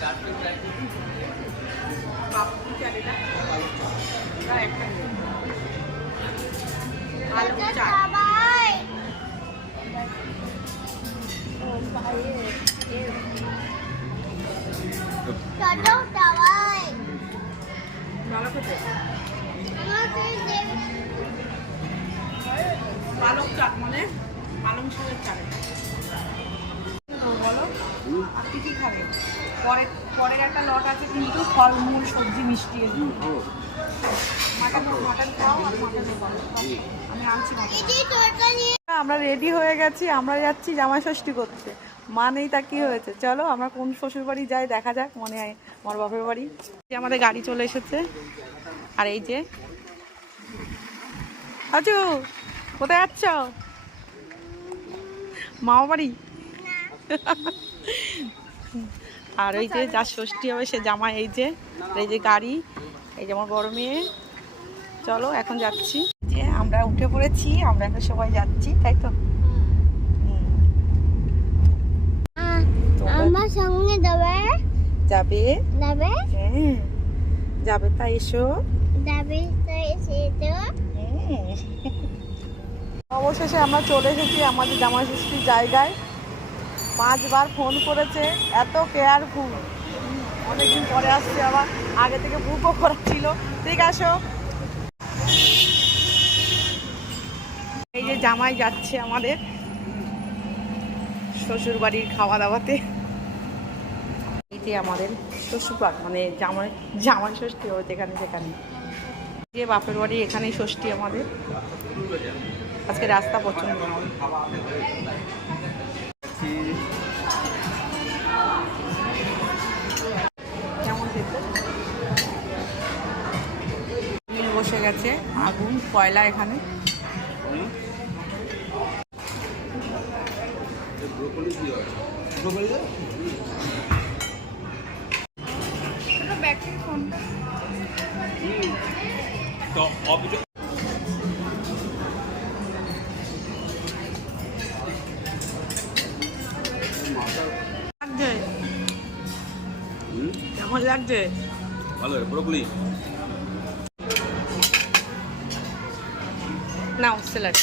পালং চাট মানে পালং শাকের চাট। বলো আর কি কি খাবে? পরের একটা লট আছে কিন্তু ফলমূল সবজি মিষ্টি আমরা রেডি হয়ে গেছি, আমরা যাচ্ছি জামাই ষষ্ঠী করতে। মা নেই তা কি হয়েছে, চলো আমরা কোন শ্বশুর বাড়ি যাই দেখা যাক। মনে হয় আমার বাপের বাড়ি। আমাদের গাড়ি চলে এসেছে। আর এই যে আচ্ছা কোথায় যাচ্ছ? মামা বাড়ি। আর ওই যে যার ষষ্ঠী হবে সে জামাই। এই যে গাড়ি, এই যে আমার বড় মেয়ে। চলো এখন যাচ্ছি। যে আমরা উঠে পড়েছি, আমরা এখন সবাই যাচ্ছি, তাই তো? আমার সঙ্গে যাবে যাবে যাবে হ্যাঁ যাবে, তাই এসো। যাবে তাই এসো। অবশেষে আমরা চলে এসেছি আমাদের জামাই ষষ্ঠীর জায়গায়। 5 বার ফোন করেছে, এত কেয়ারফুল। অনেকদিন পরে আসছে, আবার আগে থেকে বুকও করা ছিল। ঠিক আসো। এই যে জামাই যাচ্ছে আমাদের শ্বশুর বাড়ির খাওয়া দাওয়াতে। এই যে আমাদের শ্বশুরবাড়ি মানে জামাই ষষ্ঠী হবে যেখানে যে বাপের বাড়ি, এখানেই ষষ্ঠী আমাদের। আজকে রাস্তা পছন্দ কেমন খেতে মিল বসে গেছে, আগুন কয়লা এখানে। কেমন লাগছে? ভালো ব্রোকলি নাও স্যালাড।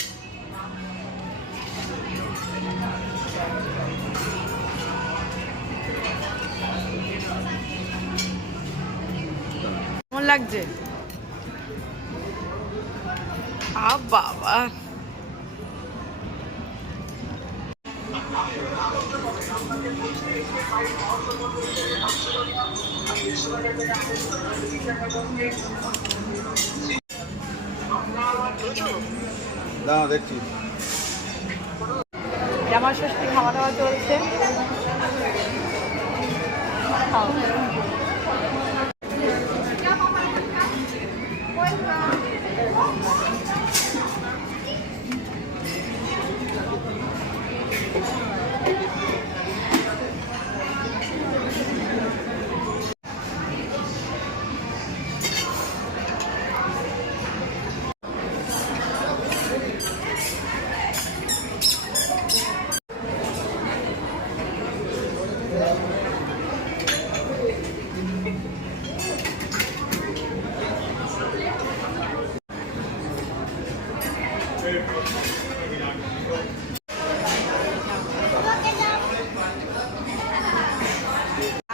কেমন লাগছে? বাবা দেখছি জামাই ষষ্ঠী খাওয়া দাওয়া চলছে।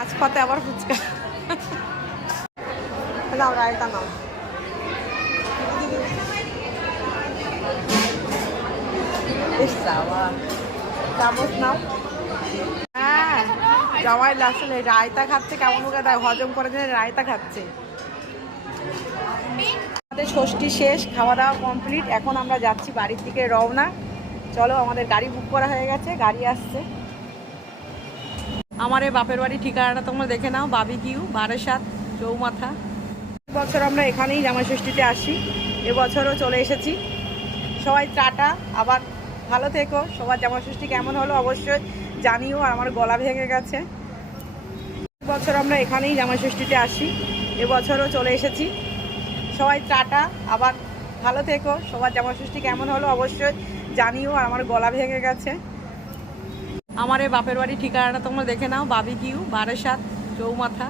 আজ পাতে আবার ফুচকা। নাও রায়তা নাও। চামচ নাও। হ্যাঁ জামাই আসলে রায়তা খাচ্ছে, কেমন করে দেয় হজম করে দিলে রায়তা খাচ্ছে। আমাদের ষষ্ঠী শেষ, খাওয়া দাওয়া কমপ্লিট। এখন আমরা যাচ্ছি বাড়ির দিকে রওনা। চলো আমাদের গাড়ি বুক করা হয়ে গেছে, গাড়ি আসছে। আমার এই বাপের বাড়ির ঠিকানাটা তোমরা দেখে নাও, বাবিকিউ বারাসাত চৌমাথা। বছর আমরা এখানেই জামাই ষষ্ঠীতে আসি, এবছরও চলে এসেছি। সবাই টাটা, আবার ভালো থেকো। সবার জামাই ষষ্ঠী কেমন হলো অবশ্যই জানিও। আর আমার গলা ভেঙে গেছে। বছর আমরা এখানেই জামাই ষষ্ঠীতে আসি, এবছরও চলে এসেছি। সবাই টাটা, আবার ভালো থেকো। সবার জামাই ষষ্ঠী কেমন হলো অবশ্যই জানিও। আর আমার গলা ভেঙে গেছে। আমার এই বাপের বাড়ির ঠিকানাটা তোমরা দেখে নাও, বাবিকিউ বারাসাত চৌমাথা।